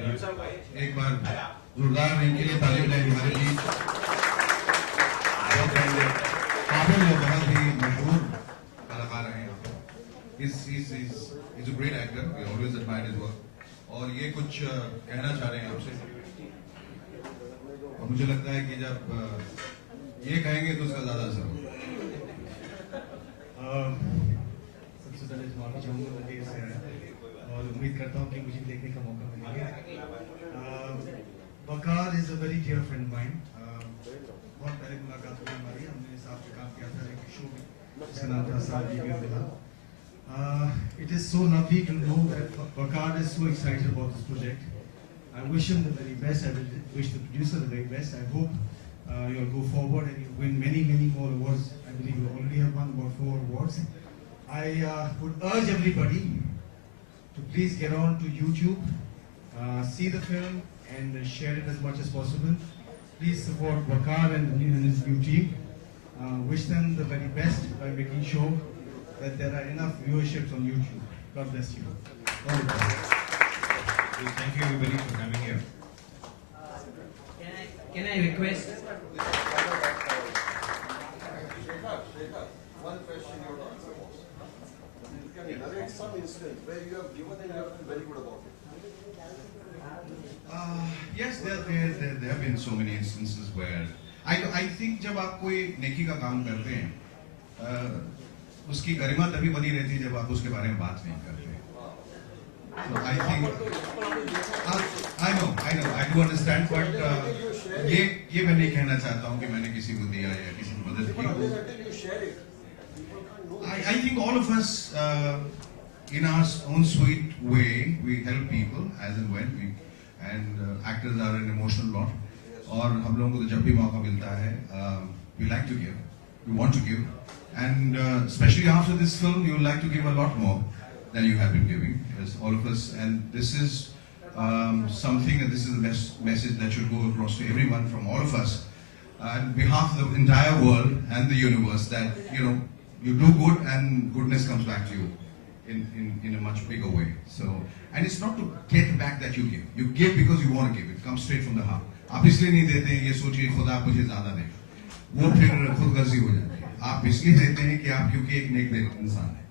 एक बार जोरदार इनके लिए ताली बजाएं हमारे बीच। काबिल है, बहुत ही मशहूर कलाकार हैं यहाँ पे। He's a great actor. We always admire his work. और ये कुछ कहना चाह रहे हैं आपसे। और मुझे लगता है कि जब ये कहेंगे तो उसका ज्यादा असर होगा। सबसे पहले माफी चाहूँगा मैं देर से आया और उम्मीद करता हूँ कि मुझे देखने का मौका मिलेगा। Waqar is a very dear friend mine. बहुत पहले मुलाकात हुई हमारी, हमने साथ में काम किया था एक शो में जिसका नाम था साथ था। It is so lovely to know that Waqar is so excited about this project. I wish him the very best. I wish the producer the very best. I hope you'll go forward and you win many more awards. I believe you already have won about 4 awards. I would urge everybody to please get on to YouTube, see the film and share it as much as possible. Please support Waqar and his new team. Wish them the very best by making sure that there are enough viewerships on YouTube. God bless you. All the best. Thank you everybody for coming here. Can I request? One question you would answer was, can you narrate some incident where you have given and you have been very good about it? Yes, there have been so many instances where I think जब आप कोई नेकी का काम करते हैं, उसकी गरिमा तभी बनी रहती है जब आप उसके बारे में बात नहीं करते। So I think I know I do understand, but ये मैं नहीं कहना चाहता हूँ कि मैंने किसी को दिया या किसी की मदद की। I think all of us in our own sweet way we help people as and when we, and actors are an emotional lot, और हम लोगों को तो जब भी मौका मिलता है we like to give, we want to give, and especially after this film you would like to give a lot more than you have been giving, as all of us, and this is something, and this is the message that should go across to everyone from all of us on behalf of the entire world and the universe, that you do good and goodness comes back to you in a much bigger way. So, and it's not to get back that you give because you want to give. It comes straight from the heart. आप इसलिए नहीं देते हैं ये सोचिए खुदा मुझे ज्यादा दे, वो फिर खुदगर्जी हो जाती है। आप इसलिए देते हैं कि आप क्योंकि एक नेक इंसान है,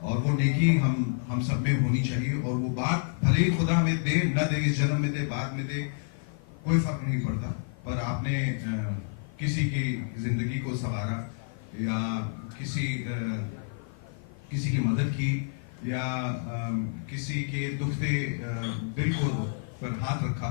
और वो नेकी हम सब में होनी चाहिए, और वो बात भले ही खुदा हमें दे न दे, इस जन्म में दे बाद में दे, कोई फर्क नहीं पड़ता, पर आपने किसी की जिंदगी को संवारा या किसी की मदद की या किसी के दुखते दिल को पर हाथ रखा,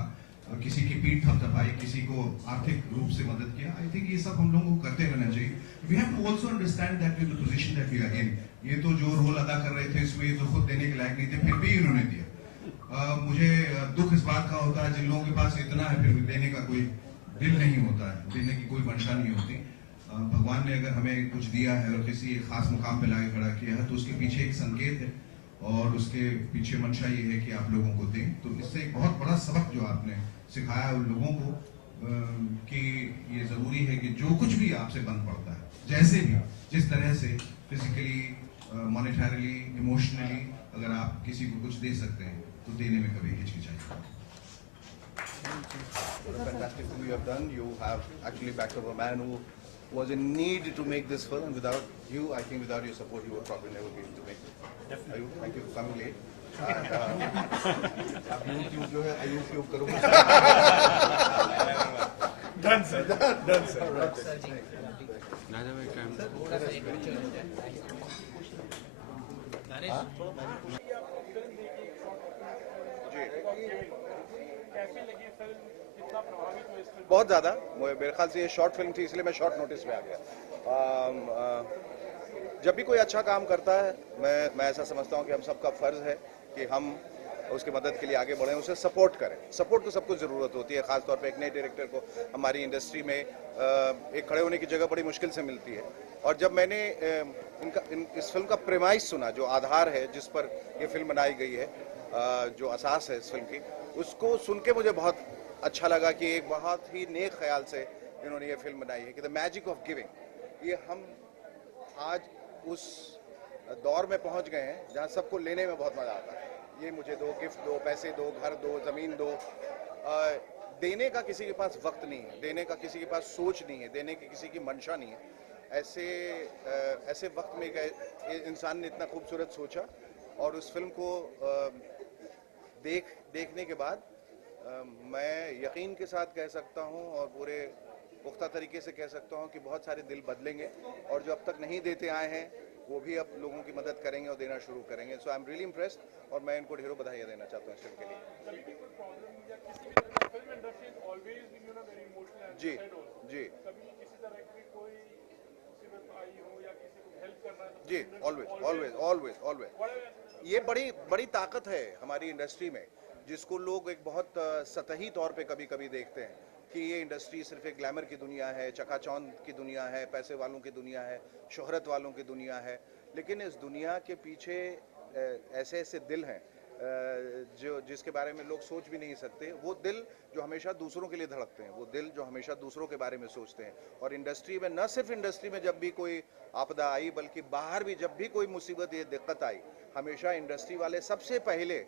किसी की पीठ थपथपाई, किसी को आर्थिक रूप से मदद किया। आई थिंक ये सब हम लोगों को करते रहना चाहिए। We have to also understand that with the position that we are in, ये तो जो रोल अदा कर रहे थे इसमें तो खुद देने के लायक नहीं थे, फिर भी इन्होंने दिया। मुझे दुख इस बात का होता है जिन लोगों के पास इतना है फिर भी देने का कोई दिल नहीं होता है, देने की कोई मंशा नहीं होती। भगवान ने अगर हमें कुछ दिया है और किसी खास मुकाम पे लाके खड़ा किया है तो उसके पीछे एक संकेत है, और उसके पीछे मंशा ये है कि आप लोगों को दें। तो इससे एक बहुत बड़ा सबक जो आपने सिखाया उन लोगों को कि ये जरूरी है कि जो कुछ भी आपसे बन पड़ता है, जैसे भी जिस तरह से फिजिकली, मॉनेटरीली, इमोशनली, अगर आप किसी को कुछ दे सकते हैं तो देने में कभी हिचकिचाइए। What a fantastic thing you have done. You have actually backed up a man who was in need to make this film, and without you, I think without your support, you would probably never be able to make it. Definitely. Thank you for coming late. आप YouTube जो है YouTube करूँगा। Done sir. Done sir. बहुत ज़्यादा, मेरे ख्याल से ये शॉर्ट फिल्म थी इसलिए मैं शॉर्ट नोटिस में आ गया। जब भी कोई अच्छा काम करता है मैं ऐसा समझता हूँ कि हम सबका फ़र्ज़ है कि हम उसकी मदद के लिए आगे बढ़ें, उसे सपोर्ट करें। सपोर्ट को सबको ज़रूरत होती है, ख़ास तौर पे एक नए डायरेक्टर को हमारी इंडस्ट्री में एक खड़े होने की जगह बड़ी मुश्किल से मिलती है। और जब मैंने इस फिल्म का प्रेमाइस सुना, जो आधार है जिस पर ये फिल्म बनाई गई है, जो असास है इस फिल्म की, उसको सुन के मुझे बहुत अच्छा लगा कि एक बहुत ही नेक ख्याल से इन्होंने ये फिल्म बनाई है कि द मैजिक ऑफ गिविंग। ये हम आज उस दौर में पहुंच गए हैं जहां सबको लेने में बहुत मजा आता है, ये मुझे दो, गिफ्ट दो, पैसे दो, घर दो, ज़मीन दो। देने का किसी के पास वक्त नहीं है, देने का किसी के पास सोच नहीं है, देने की किसी की मंशा नहीं है। ऐसे वक्त में एक इंसान ने इतना खूबसूरत सोचा, और उस फिल्म को देखने के बाद मैं यकीन के साथ कह सकता हूँ और पूरे पुख्ता तरीके से कह सकता हूँ कि बहुत सारे दिल बदलेंगे, और जो अब तक नहीं देते आए हैं वो भी अब लोगों की मदद करेंगे और देना शुरू करेंगे। सो आई एम रियली इम्प्रेस्ड, और मैं इनको ढेरों बधाइयाँ देना चाहता हूँ इस फिल्म के लिए। जी जी जी, ऑलवेज ऑलवेज ऑलवेज ऑलवेज। ये बड़ी बड़ी ताकत है हमारी इंडस्ट्री में, जिसको लोग एक बहुत सतही तौर पे कभी कभी देखते हैं कि ये इंडस्ट्री सिर्फ एक ग्लैमर की दुनिया है, चकाचौंध की दुनिया है, पैसे वालों की दुनिया है, शोहरत वालों की दुनिया है। लेकिन इस दुनिया के पीछे ऐसे ऐसे दिल हैं जिसके बारे में लोग सोच भी नहीं सकते। वो दिल जो हमेशा दूसरों के लिए धड़कते हैं, वो दिल जो हमेशा दूसरों के बारे में सोचते हैं। और इंडस्ट्री में, न सिर्फ इंडस्ट्री में जब भी कोई आपदा आई, बल्कि बाहर भी जब भी कोई मुसीबत या दिक्कत आई, हमेशा इंडस्ट्री वाले सबसे पहले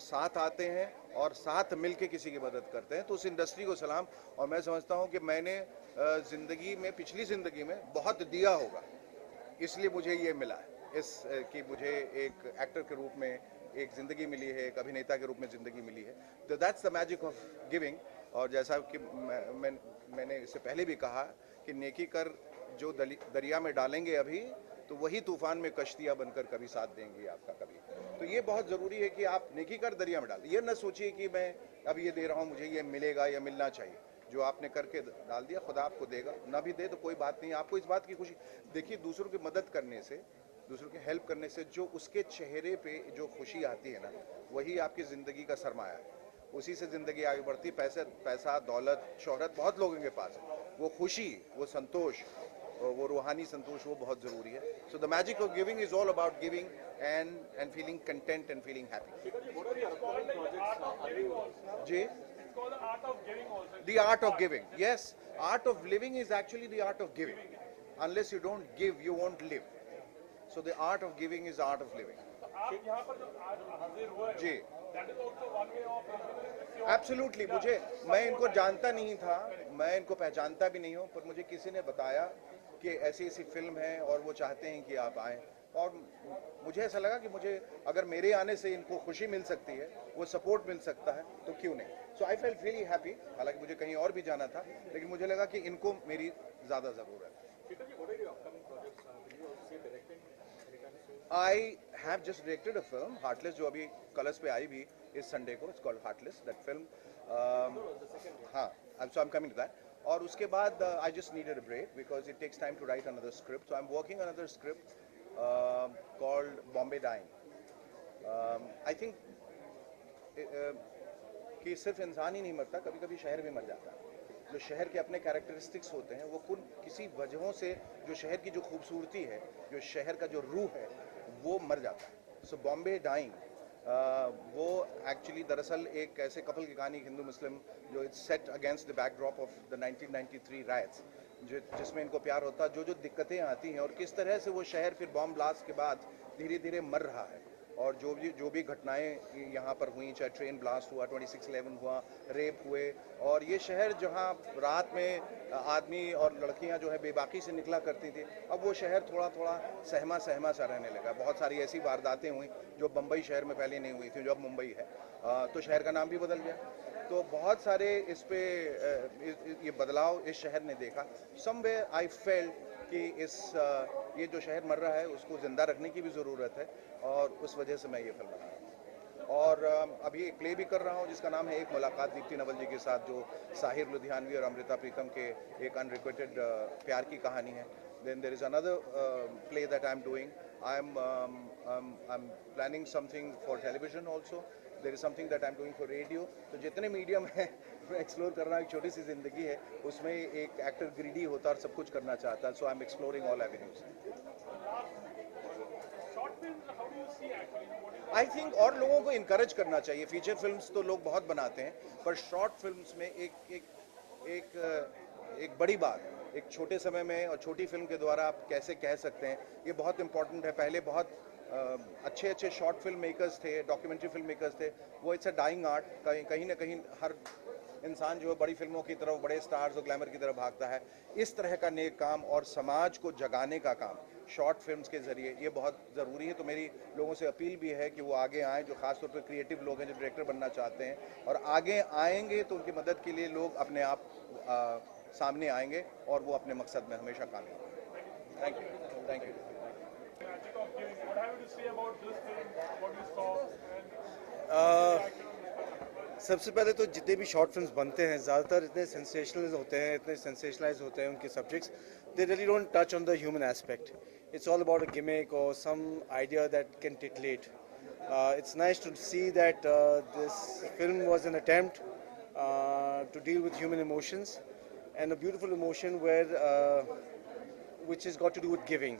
साथ आते हैं और साथ मिलके किसी की मदद करते हैं। तो उस इंडस्ट्री को सलाम। और मैं समझता हूँ कि मैंने ज़िंदगी में, पिछली ज़िंदगी में बहुत दिया होगा, इसलिए मुझे ये मिला है, कि मुझे एक एक्टर के रूप में एक ज़िंदगी मिली है, एक अभिनेता के रूप में ज़िंदगी मिली है। तो that's the magic of giving. और जैसा कि मैंने इससे पहले भी कहा कि नेकी कर जो दरिया में डालेंगे अभी, तो वही तूफान में कश्तियाँ बनकर कभी साथ देंगी आपका कभी। तो ये बहुत ज़रूरी है कि आप नेकी कर दरिया में डालें। ये न सोचिए कि मैं अब ये दे रहा हूँ, मुझे ये मिलेगा या मिलना चाहिए। जो आपने करके डाल दिया, खुदा आपको देगा, ना भी दे तो कोई बात नहीं। आपको इस बात की खुशी, देखिए दूसरों की मदद करने से, दूसरों की हेल्प करने से जो उसके चेहरे पे जो खुशी आती है ना, वही आपकी ज़िंदगी का सरमाया है। उसी से ज़िंदगी आगे बढ़ती। पैसा, दौलत, शोहरत बहुत लोगों के पास है, वो खुशी, वो संतोष, वो रूहानी संतोष, वो बहुत ज़रूरी है। So the magic of giving is all about giving and feeling content and feeling happy. जी, the art of giving, yes. Art of living is actually the art of giving. Unless you don't give, you won't live. So the art of giving is the art of living. जी, absolutely. मैं इनको जानता नहीं था, मैं इनको पहचानता भी नहीं हूँ, पर मुझे किसी ने बताया कि ऐसी ऐसी फिल्म है और वो चाहते हैं कि आप आएँ। और मुझे ऐसा लगा कि मुझे अगर मेरे आने से इनको खुशी मिल सकती है, वो सपोर्ट मिल सकता है, तो क्यों नहीं। सो आई फेल्ट रियली हैप्पी। हालांकि मुझे कहीं और भी जाना था, लेकिन मुझे लगा कि इनको मेरी ज़्यादा ज़रूरत है। I have just directed a film, Heartless, जो अभी कलर्स पे आई भी इस संडे को। It's called Heartless, that film. हाँ, so I'm coming to that. और उसके बाद I just needed a break because it takes time to write another script. So I'm working on another script called Bombay Dying. I think कि सिर्फ इंसान ही नहीं मरता, कभी कभी शहर भी मर जाता है। जो शहर के अपने कैरेक्टरिस्टिक्स होते हैं, वो किसी वजहों से जो शहर की जो खूबसूरती है, जो शहर का जो रूह है, वो मर जाता है। सो बॉम्बे डाइंग वो एक्चुअली दरअसल एक ऐसे कपल की कहानी, हिंदू मुस्लिम, जो it's set against the backdrop of the 1993 rights, जिसमें इनको प्यार होता है, जो दिक्कतें आती हैं और किस तरह से वो शहर फिर बॉम्ब ब्लास्ट के बाद धीरे धीरे मर रहा है। और जो भी घटनाएं यहाँ पर हुई, चाहे ट्रेन ब्लास्ट हुआ, 26/11 हुआ, रेप हुए, और ये शहर जहाँ रात में आदमी और लड़कियाँ जो है बेबाकी से निकला करती थी, अब वो शहर थोड़ा थोड़ा सहमा सहमा सा रहने लगा। बहुत सारी ऐसी वारदातें हुई जो बम्बई शहर में पहले नहीं हुई थी, जो अब मुंबई है। तो शहर का नाम भी बदल गया। तो बहुत सारे इस पे ये बदलाव इस शहर ने देखा। समवेयर आई फेल्ट कि ये जो शहर मर रहा है, उसको ज़िंदा रखने की भी ज़रूरत है, और उस वजह से मैं ये फिल्म बना रहा हूँ। और अभी एक प्ले भी कर रहा हूँ जिसका नाम है एक मुलाकात दीप्ति नवल जी के साथ, जो साहिर लुधियानवी और अमृता प्रीतम के एक अनरिक्वेटेड प्यार की कहानी है। Then there is another play that I'm doing. I'm planning something for television also. There is something that I'm doing for radio. तो जितने मीडियम है मैं एक्सप्लोर कर रहा हूँ। एक छोटी सी जिंदगी है, उसमें एक एक्टर ग्रीडी होता है और सब कुछ करना चाहता है। So I'm exploring all avenues. I think और लोगों को इनकरेज करना चाहिए। फीचर फिल्म्स तो लोग बहुत बनाते हैं, पर शॉर्ट फिल्म्स में एक बड़ी बात एक छोटे समय में और छोटी फिल्म के द्वारा आप कैसे कह सकते हैं, ये बहुत इंपॉर्टेंट है। पहले बहुत अच्छे अच्छे शॉर्ट फिल्म मेकर्स थे, डॉक्यूमेंट्री फिल्म मेकर्स थे, वो इट्स अ डाइंग आर्ट। कहीं ना कहीं हर इंसान जो है बड़ी फिल्मों की तरफ, बड़े स्टार्स और ग्लैमर की तरफ भागता है। इस तरह का नेक काम और समाज को जगाने का काम शॉर्ट फिल्म्स के ज़रिए ये बहुत ज़रूरी है। तो मेरी लोगों से अपील भी है कि वो आगे आएँ, जो ख़ासतौर पर क्रिएटिव लोग हैं, जो डायरेक्टर बनना चाहते हैं, और आगे आएंगे तो उनकी मदद के लिए लोग अपने आप सामने आएंगे और वो अपने मकसद में हमेशा कामयाब होंगे। Thank you, thank you. सबसे पहले तो जितने भी शॉर्ट फिल्म्स बनते हैं ज़्यादातर इतने सेंसेशनल होते हैं, इतने सेंसेशनलाइज होते हैं उनके subjects, they really don't touch on the human aspect. It's all about a gimmick or some idea that can titillate. It's nice to see that this film was an attempt to deal with human emotions, and a beautiful emotion which has got to do with giving.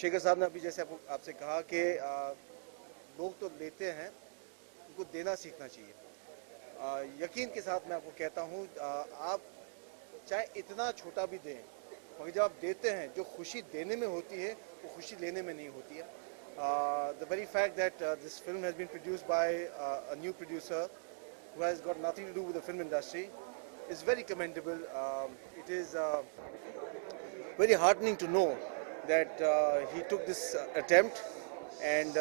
Shekhar साहब ने अभी जैसे आपसे कहा कि लोग तो लेते हैं, उनको देना सीखना चाहिए. यकीन के साथ मैं आपको कहता हूँ, आप चाहे इतना छोटा भी दें, मगर जब आप देते हैं, जो खुशी देने में होती है वो खुशी लेने में नहीं होती है. The very fact that this film has been produced by a new producer who has got nothing to do with the film industry is very commendable. It is very heartening to know that he took this attempt, and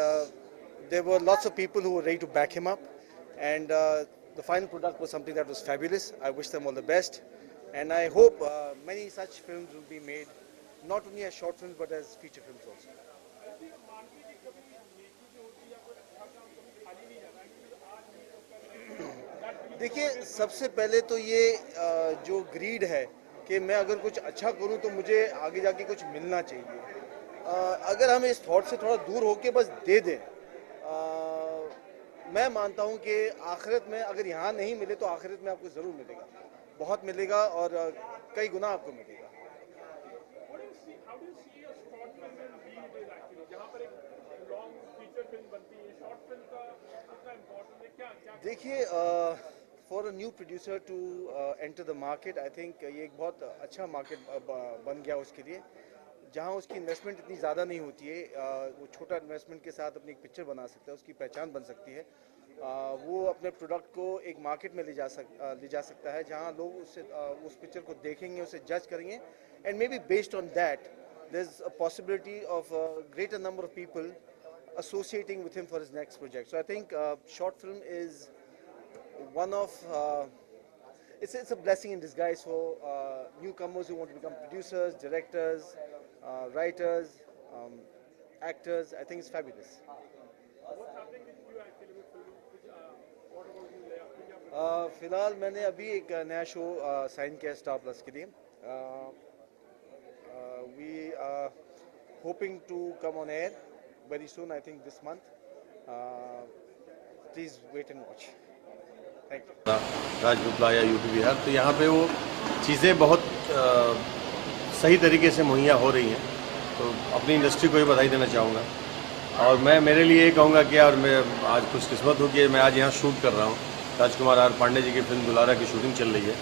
there were lots of people who were ready to back him up, and the final product was something that was fabulous. I wish them all the best, and I hope many such films will be made, not only as short films but as feature films also. देखिए, सबसे पहले तो ये जो grid है कि मैं अगर कुछ अच्छा करूं तो मुझे आगे जाके कुछ मिलना चाहिए. अगर हम इस थॉट से थोड़ा दूर होके बस दे दें, मैं मानता हूं कि आखिरत में अगर यहाँ नहीं मिले तो आखिरत में आपको ज़रूर मिलेगा, बहुत मिलेगा और कई गुना आपको मिलेगा. देखिए, for a new producer to enter the market, I think ये एक बहुत अच्छा मार्केट बन गया उसके लिए, जहाँ उसकी इन्वेस्टमेंट इतनी ज़्यादा नहीं होती है. वो छोटा इन्वेस्टमेंट के साथ अपनी एक पिक्चर बना सकता है, उसकी पहचान बन सकती है. वो अपने प्रोडक्ट को एक मार्केट में ले जा सकता है, जहाँ लोग उस पिक्चर को देखेंगे, उसे जज करेंगे, and maybe based on that there is a possibility of a greater number of people associating with him for his next project. So I think short film is one of it's a blessing in disguise for newcomers who want to become producers, directors, writers, actors. I think it's fabulous. फिलहाल मैंने अभी एक नया show sign किया star plus के लिए. We are hoping to come on air very soon, I think this month. Please wait and watch. Thank you. राजपूतला या UP Bihar, तो यहाँ पे वो चीज़ें बहुत सही तरीके से मुहैया हो रही हैं, तो अपनी इंडस्ट्री को ही बधाई देना चाहूँगा. और मैं मेरे लिए ये कहूँगा कि यार मैं आज खुशकिस्मत हूँ कि मैं आज यहाँ शूट कर रहा हूँ. राजकुमार आर पांडे जी की फिल्म दुलारा की शूटिंग चल रही है.